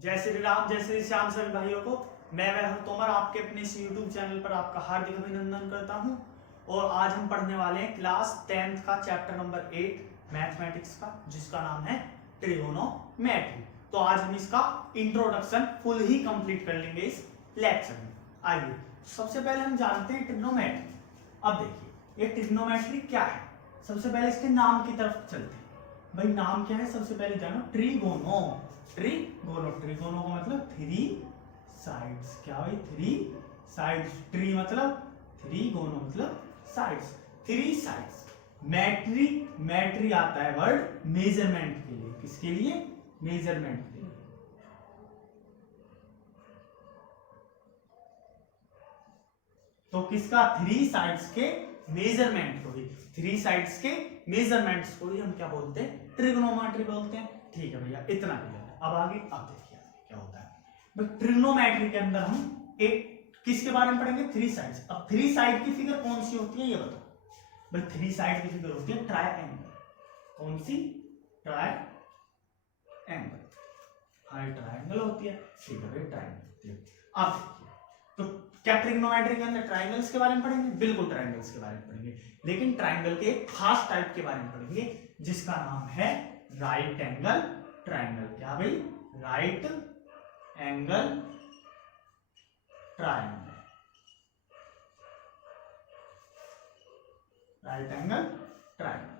जय श्री राम, जय श्री श्याम सभी भाइयों को। मैं वह हूं तोमर, आपके अपने इस यूट्यूब चैनल पर आपका हार्दिक अभिनंदन करता हूं। और आज हम पढ़ने वाले हैं क्लास 10th का चैप्टर नंबर 8 मैथमेटिक्स का, जिसका नाम है ट्रिगोनोमेट्री। तो आज हम इसका इंट्रोडक्शन फुल ही कंप्लीट कर लेंगे इस लेक्चर में। आइए सबसे पहले हम जानते हैं ट्रिग्नोमेट्री। अब देखिए ये ट्रिग्नोमेट्री क्या है। सबसे पहले इसके नाम की तरफ चलते हैं। भाई नाम क्या है, सबसे पहले जानो ट्रिगोनो। ट्रिगोनो, ट्रिगोनो का मतलब थ्री साइड्स। क्या भाई, थ्री साइड्स। ट्री मतलब थ्री, गोनो मतलब साइड्स, थ्री साइड्स। मैट्री, मैट्री आता है वर्ड मेजरमेंट के लिए। किसके लिए? मेजरमेंट के लिए। तो किसका? थ्री साइड्स के मेजरमेंट को ही, थ्री साइड्स के मेजरमेंट्स को ही हम क्या बोलते हैं? ट्रिग्नोमेट्री बोलते हैं। ठीक है भैया, इतना क्लियर है। अब आगे अब देखिए क्या होता है। ट्रिग्नोमेट्री के अंदर हम एक किसके बारे में पढ़ेंगे? Three sides. अब थ्री साइड की फिगर कौन सी होती है ये बताओ भाई। थ्री साइड की फिगर होती है ट्रायंगल। कौन सी? ट्रायंगल। हाँ ट्रायंगल होती है। ठीक है भाई, ट्रायंगल। अब देखिए, तो क्या ट्रिग्नोमेट्री के अंदर ट्रायंगल्स के बारे में पढ़ेंगे? बिल्कुल ट्रायंगल्स के बारे में पढ़ेंगे, लेकिन ट्रायंगल के एक खास टाइप के बारे में पढ़ेंगे जिसका नाम है राइट एंगल ट्रायंगल। क्या भाई? Right angle triangle. Right angle triangle.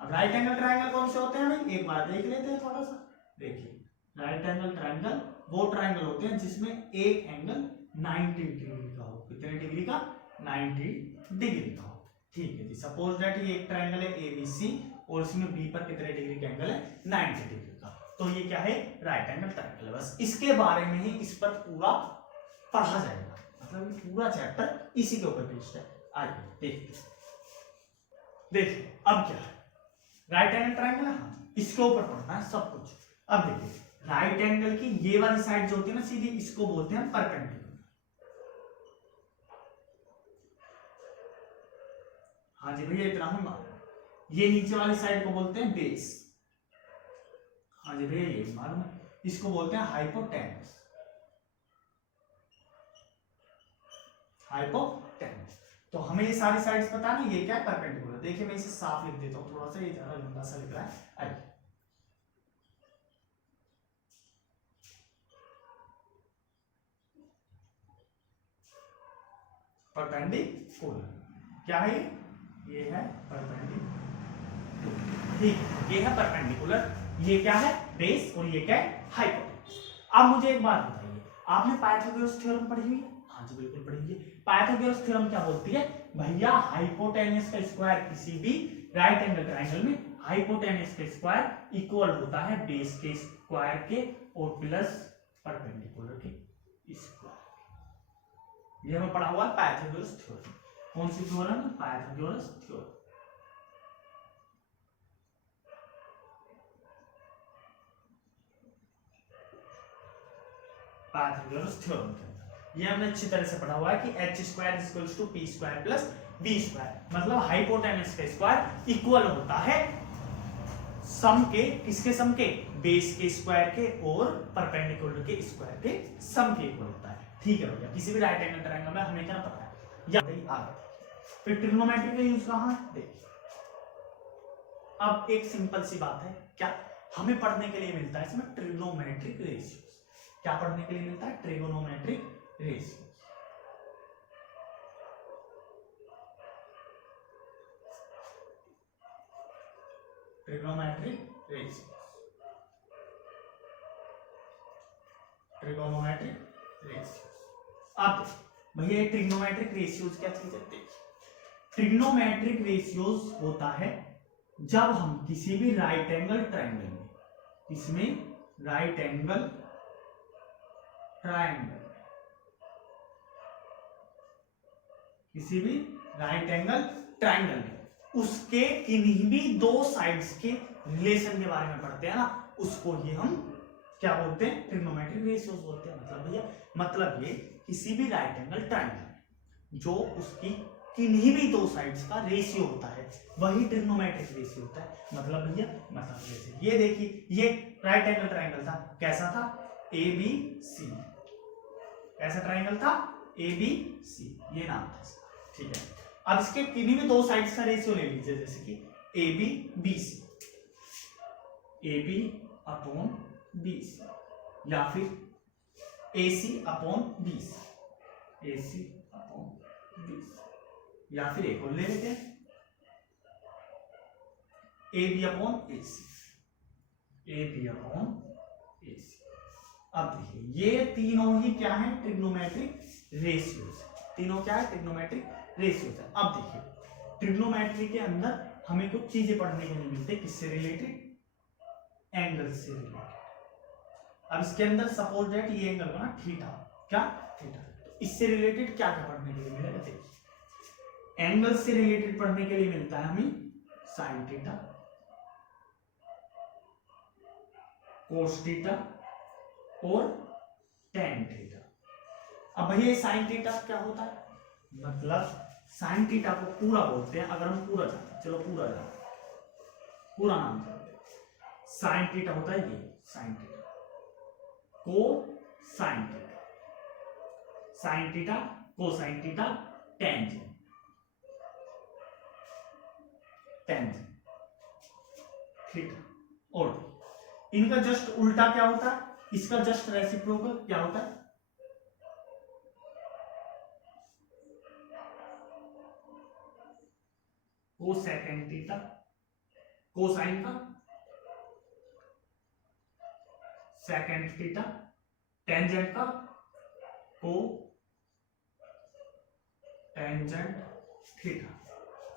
अब राइट एंगल ट्रायंगल कौन से होते हैं भाई? एक बार देख लेते हैं थोड़ा सा। देखिए राइट एंगल ट्रायंगल वो ट्रायंगल होते हैं जिसमें एक एंगल 90 डिग्री का हो। कितने डिग्री का? 90 डिग्री का हो। ठीक है जी। सपोज दैट ये एक ट्रायंगल है एबीसी और इसमें बी पर कितने डिग्री का एंगल है? 90 डिग्री का। तो ये क्या है? राइट एंगल ट्रायंगल है। बस इसके बारे में ही इस पर पूरा पढ़ा जाएगा, मतलब पूरा चैप्टर इसी के ऊपर बेस्ड है। आइए देखते। देखिए अब क्या है, राइट एंगल ट्रायंगल है, हाँ इसके ऊपर पढ़ना है सब कुछ। अब देखिए राइट एंगल की ये वाली साइड जो होती है ना सीधी, इसको बोलते हैं परपेंडिकुलर। हाँ जी भैया, इतना हम मालूम। ये नीचे वाली साइड को बोलते हैं बेस। हाँ जी भैया ये मालूम है। इसको बोलते हैं हाइपोटेनस। हाइपोटेनस। तो हमें ये सारी साइड्स पता नहीं ये क्या है? परपेंडिकुलर। देखिए मैं इसे साफ लिख देता हूं, थोड़ा सा ये ज्यादा लंबा सा लिख रहा है। आइए परपेंडिकुलर। क्या है ये है परपेंडिकुलर। ठीक है, ये है परपेंडिकुलर। ये क्या है? बेस। और ये क्या है? हाइपोटेनस। अब मुझे एक बात बताइए, आपने पाइथागोरस थ्योरम पढ़ी हुई है? हाँ जी बिल्कुल पढ़ी है। पाइथागोरस थ्योरम क्या बोलती है भैया? हाइपोटेनस का स्क्वायर किसी भी राइट एंगल ट्रायंगल में, हाइपोटेनस का स्क्वायर इक्वल होता है बेस के स्क्वायर के और प्लस परपेंडिकुलर के स्क्वायर। ये हमें पढ़ा हुआ है पाइथागोरस थ्योरम। कौन सी theorem? Pythagoras theorem. Pythagoras theorem के अंदर ये हमने अच्छी तरह से पढ़ा हुआ है कि h square equals to p square plus b square. मतलब हाइपोटेनस का स्क्वायर इक्वल होता है सम के, किसके सम के? बेस के स्क्वायर के और परपेंडिकुलर के स्क्वायर के सम के इक्वल होता है। ठीक है भैया, किसी भी राइट एंगल ट्रायंगल में हमें क्या पता है। या आगे फिर ट्रिग्नोमेट्री का यूज कहां? देखिए अब एक सिंपल सी बात है, क्या हमें पढ़ने के लिए मिलता है इसमें? Trigonometric ratios. क्या पढ़ने के लिए मिलता है? Trigonometric ratio. Trigonometric ratio. Trigonometric ratios. अब भैया ट्रिग्नोमेट्रिक रेशियोज क्या चीज है? देखिए ट्रिग्नोमेट्रिक रेशियोज होता है जब हम किसी भी राइट एंगल ट्रायंगल में, इसमें राइट एंगल ट्रायंगल, किसी भी राइट एंगल ट्रायंगल में उसके किन्हीं भी दो साइड्स के रिलेशन के बारे में पढ़ते हैं ना, उसको ही हम क्या बोलते हैं? ट्रिग्नोमेट्रिक रेशियोज बोलते हैं। मतलब भैया, मतलब ये किसी भी राइट एंगल ट्रायंगल जो उसकी किन्हीं भी दो साइड्स का रेशियो होता है वही ट्रिग्नोमेट्रिक रेशियो होता है। मतलब भैया, मतलब जैसे ये देखिए, ये राइट एंगल ट्रायंगल था, कैसा था? ABC, ऐसा ट्राइंगल था ABC, ये नाम था इसका, ठीक है। अब इसके किन्हीं भी दो साइड्स का रेशियो ले लीजिए, जैसे कि AB BC, AB upon BC, या फिर AC upon BC, AC upon BC, या फिर एक और ले लेते हैं AB upon AC, AB upon AC। अब देखिए ये तीनों ही क्या है, ट्रिग्नोमेट्रिक रेशियोज, तीनों क्या है, ट्रिग्नोमेट्रिक रेशियोज है। अब देखिए ट्रिग्नोमेट्री के अंदर हमें कुछ चीजें पढ़ने को नहीं मिलती, किससे रिलेटेड, एंगल से रिलेटेड। अब इसके अंदर सपोज दैट ये एंगल बना थीटा, क्या थीटा, तो इससे रिलेटेड क्या क्या पढ़ने के लिए मिलेगा, देखिए एंगल से रिलेटेड पढ़ने के लिए मिलता है हमें साइन थीटा, कोस थीटा और टेन थीटा। अब भैया साइन थीटा क्या होता है, मतलब साइन थीटा को पूरा बोलते हैं, अगर हम पूरा जानते हैं, चलो पूरा जानते हैं, पूरा नाम जानते हैं। साइन थीटा होता है ये साइन थीटा, को साइन थीटा, साइन थीटा को sine theta, tangent, tangent theta. और इनका जस्ट उल्टा क्या होता है, इसका जस्ट रेसिप्रोकल क्या होता है, कोसेकेंड थीटा, कोसाइन का सेकेंड थीटा, टेंजेंट का को टेंजेंट थीटा,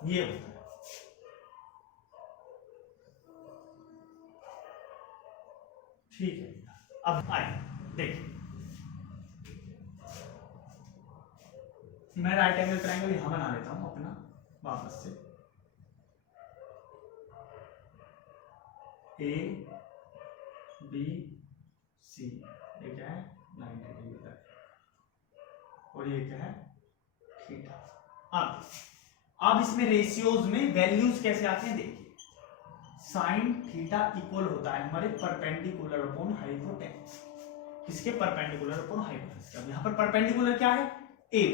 ये होता है। ठीक है, अब आए देखिए, मैं राइट एंगल ट्रायंगल यहां बना लेता हूं अपना वापस से, ए बी सी, ये क्या है 90 डिग्री का, और ये क्या है थीटा। अब इसमें रेशियोज में वैल्यूज कैसे आते हैं, देखिए साइन थीटा इक्वल होता है हमारे परपेंडिकुलर अपॉन हाइपोटेन्यूस, किसके, परपेंडिकुलर अपॉन हाइपोटेन्यूस। अब यहां पर परपेंडिकुलर क्या है, ए,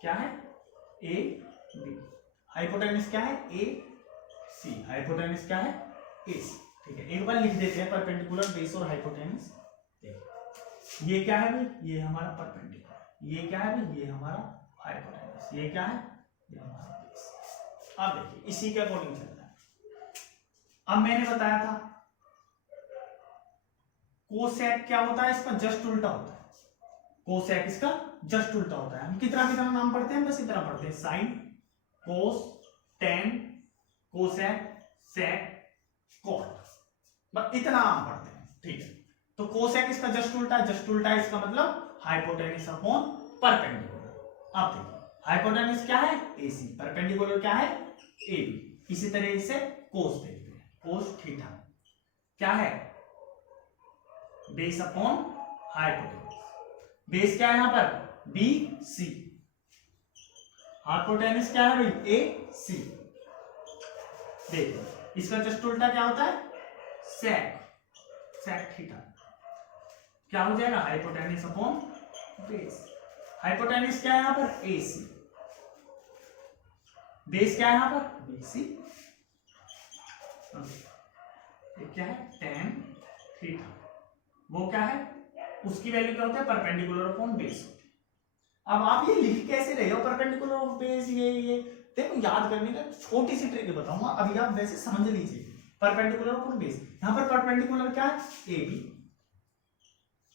क्या है ए बी, हाइपोटेन्यूस क्या है ए सी, हाइपोटेन्यूस क्या है ए सी, ठीक है। एक बार लिख देते हैं परपेंडिकुलर बेस और हाइपोटेन्यूस। ये क्या है भाई, ये हमारा परपेंडिकुलर, ये क्या है भाई, ये हमारा हाइपोटेन्यूस, ये क्या है, ये हमारा बेस। अब देखिए इसी के अकॉर्डिंग चलता है। अब मैंने बताया था कोसेक क्या होता है, इसका जस्ट उल्टा होता है, कोसेक इसका जस्ट उल्टा होता है। हम कितना कितना नाम पढ़ते हैं, बस इतना पढ़ते हैं, sine cos tan cosec sec cot, बस इतना नाम पढ़ते हैं, ठीक है। तो कोसेक इसका जस्ट उल्टा है, जस्ट उल्टा है इसका मतलब हाइपोटेन्यूस अपॉन परपेंडिकुलर। अब देखिए हाइपोटेन्यूस क्या है AC, परपेंडिकुलर क्या है AB। इसी तरह से कोस देखते हैं, कोस थीटा क्या है बेस अपॉन हाइपोटेन्यूस, बेस क्या है यहां पर BC, हाइपोटेन्यूस क्या है भाई AC। देखिए इसका जस्ट उल्टा क्या होता है सेक, सेक थीटा, क्या हो जाएगा हाइपोटेन्यूस अपॉन बेस। हाइपोटेन्यूस क्या है यहां पर AC, बेस क्या है यहां पर BC, क्या है टेन थीटा, वो क्या है उसकी वैल्यू क्या होता है परपेंडिकुलर अपॉन बेस। अब आप ये लिख कैसे रहे हो परपेंडिकुलर ऑफ बेस, ये देखो याद करने का छोटी सी ट्रिक बताऊंगा, अभी आप वैसे समझ लीजिए। परपेंडिकुलर अपॉन बेस, यहां पर परपेंडिकुलर क्या है AB,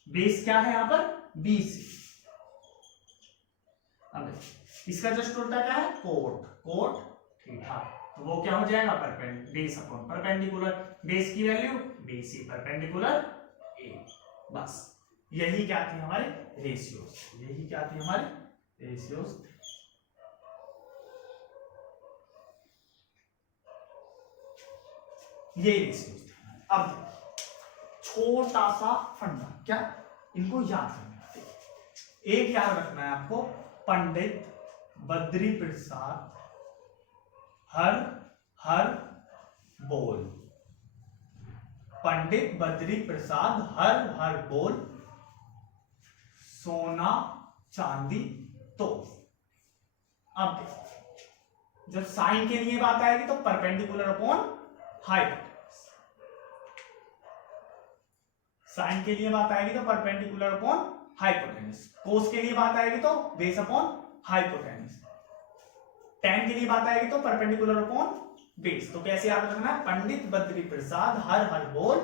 बेस क्या है यहां पर BC। अब इसका जस्ट उल्टा क्या है कोट, कोट थीटा, तो वो क्या हो जाएगा बेस अपॉन परपेंडिकुलर, बेस की वैल्यू BC परपेंडिकुलर A। बस यही क्या थे हमारे रेशियोज, यही क्या थे हमारे रेशियोज। ये रेशियोज थे। अब छोटा सा फंडा, क्या इनको याद करना है, एक याद रखना है आपको, पंडित बद्री प्रसाद हर हर बोल, पंडित बद्री प्रसाद हर हर बोल सोना चांदी तो। अब देखो, जब साइन के लिए बात आएगी तो परपेंडिकुलर अपॉन हाइपोटेन्यूज, साइन के लिए बात आएगी तो परपेंडिकुलर अपॉन हाइपोटेन्यूज, कोस के लिए बात आएगी तो बेस अपॉन हाइपोटेन्यूज, tan के लिए बात आएगी तो परपेंडिकुलर अपॉन बेस। तो कैसे याद रखना है, पंडित बद्री प्रसाद हर हर बोल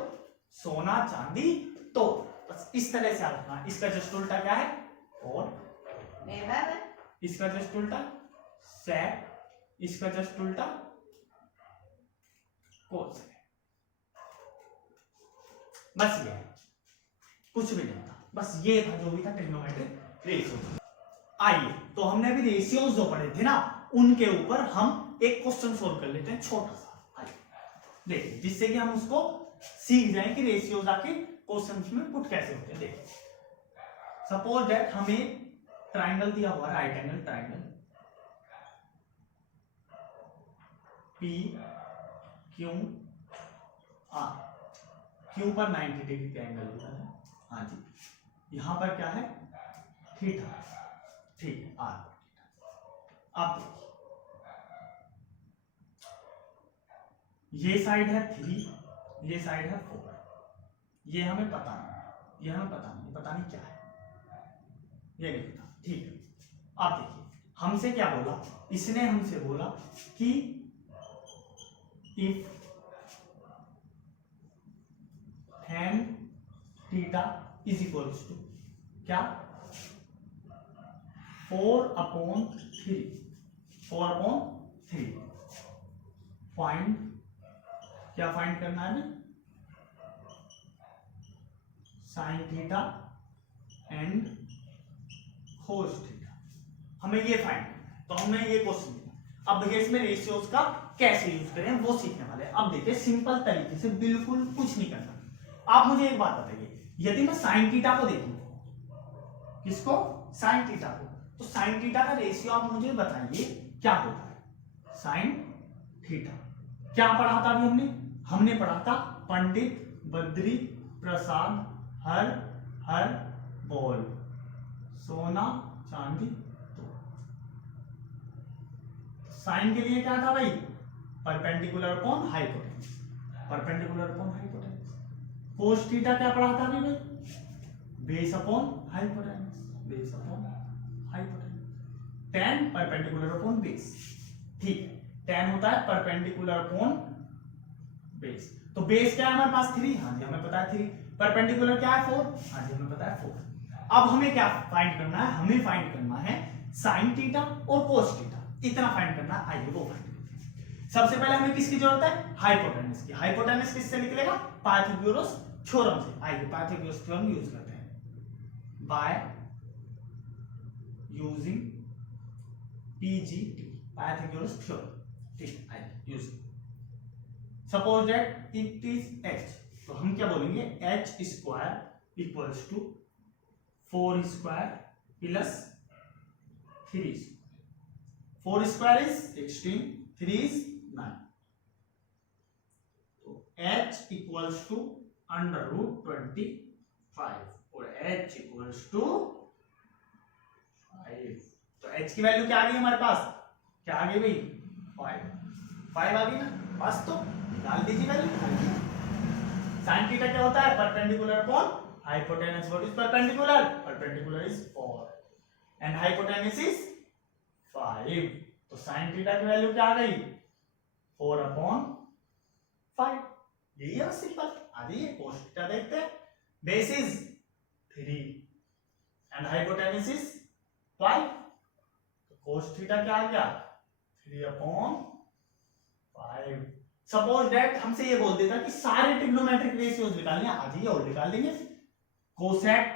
सोना चांदी तो, बस इस तरह से याद रखना। इसका जस्ट उल्टा क्या है, और इसका जस्ट उल्टा सेक, इसका जस्ट उल्टा कोस है। बस ये है, कुछ भी नहीं था, बस ये था जो भी था ट्रिग्नोमेट्रिक रेशियो। आइए तो हमने अभी रेशियोज जो पढ़े थे ना, उनके ऊपर हम एक क्वेश्चन सोल्व कर लेते हैं छोटा सा। आइए देखिए, जिससे कि हम उसको सीख जाएं कि रेशियोज आके क्वेश्चंस में पुट कैसे होते हैं। देखिए सपोज दैट हमें ट्राइंगल दिया हुआ है, right angle triangle P Q R, Q पर 90 डिग्री का एंगल दिया है, हाँ जी, यहां पर क्या है थीटा, ठीक है आर। अब ये साइड है 3, ये साइड है 4, ये हमें पता नहीं, ये हमें पता नहीं क्या है, ये नहीं पता, ठीक है। अब देखिए हमसे क्या बोला, इसने हमसे बोला कि if tan theta is equals to क्या 4/3, 4/3 फाइंड, क्या फाइंड करना है, sine theta and cos theta, हमें ये फाइंड करना है। तो हमें ये क्वेश्चन दिया, अब देखिए इसमें रेशियोज का कैसे यूज करें वो सीखने वाले हैं। अब देखिए सिंपल तरीके से, बिल्कुल कुछ नहीं करना। आप मुझे एक बात बताइए, यदि मैं साइन थीटा को देखूं, किसको, साइन थीटा को, तो साइन थीटा का रेशियो आप मुझे बताइए क्या होता है। साइन थीटा क्या पढ़ा था अभी हमने पढ़ा था पंडित बद्री प्रसाद हर हर बोल सोना चांदी तो। साइन के लिए क्या था भाई, perpendicular upon hypotenuse, perpendicular upon hypotenuse. Cos theta क्या पढ़ा था अभी भाई, base upon hypotenuse, base upon hypotenuse. tan perpendicular upon base, ठीक है, tan होता है परपेंडिकुलर अपॉन बेस। तो बेस क्या है हमारे पास 3, हाँ जी हमें पता है 3, परपेंडिकुलर क्या है 4, हाँ जी हमें पता है 4। अब हमें क्या फाइंड करना है, हमें फाइंड करना है साइन थीटा और कोस थीटा, इतना फाइंड करना है। आइए वो फाइंड करते हैं। सबसे पहले हमें किसकी जरूरत है, हाइपोटेन्यूज की। हाइपोटेन्यूज किससे निकलेगा, पाइथागोरस थ्योरम से। आइए पाइथागोरस थ्योरम यूज करते हैं, by using PGT, Pythagoras theorem, ठीक है, आइए use. Suppose that it is h, तो हम क्या बोलेंगे, h square equals to 4 square plus 3, 4 square is 16, 3 is 9, तो h इक्वल्स टू √25 और h इक्वल्स टू 5। तो h की वैल्यू क्या आ गई हमारे पास, क्या आ गई भाई 5 आ गई ना, बस तो डाल दीजिए वैल्यू। साइन थीटा क्या होता है, perpendicular upon hypotenuse. What is perpendicular, perpendicular is 4 and hypotenuse is 5। तो साइन थीटा की वैल्यू क्या आ गई, 4/5। यही है सिंपल। आइए कोस थीटा देखते हैं, base is 3 and hypotenuse is 5, तो कोस थीटा क्या आ गया 3/5। सपोज दैट हमसे ये बोल देता कि सारे ट्रिग्नोमेट्रिक रेशियोज निकालने, आ जाइए और निकाल देंगे। कोसेक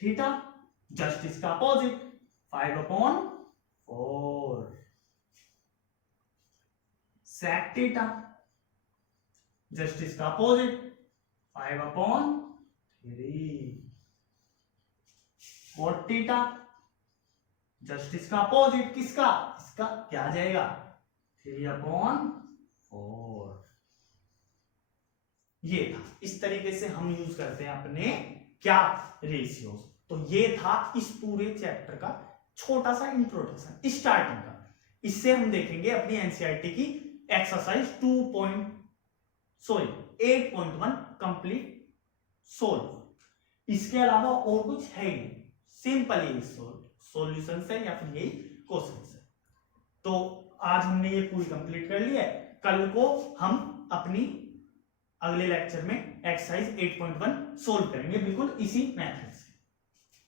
थीटा जस्ट इसका अपोजिट 5/4, सेक थीटा जस्ट इसका अपोजिट 5/3, कोट थीटा जस्ट इसका अपोजिट, किसका, इसका क्या आ जाएगा 3/4। ये था, इस तरीके से हम यूज करते हैं अपने क्या रेशियोज। तो ये था इस पूरे चैप्टर का छोटा सा इंट्रोडक्शन स्टार्टिंग का। इससे हम देखेंगे अपनी एनसीईआरटी की एक्सरसाइज 8.1 कंप्लीट सोल्व। इसके अलावा और कुछ है ही नहीं, सिंपल यही सॉल्यूशन है या फिर यही क्वेश्चन है। तो आज हमने ये पूरी कंप्लीट कर लिया है। कल को हम अपनी अगले लेक्चर में एक्सरसाइज 8.1 सोल्व करेंगे बिल्कुल इसी मैथड।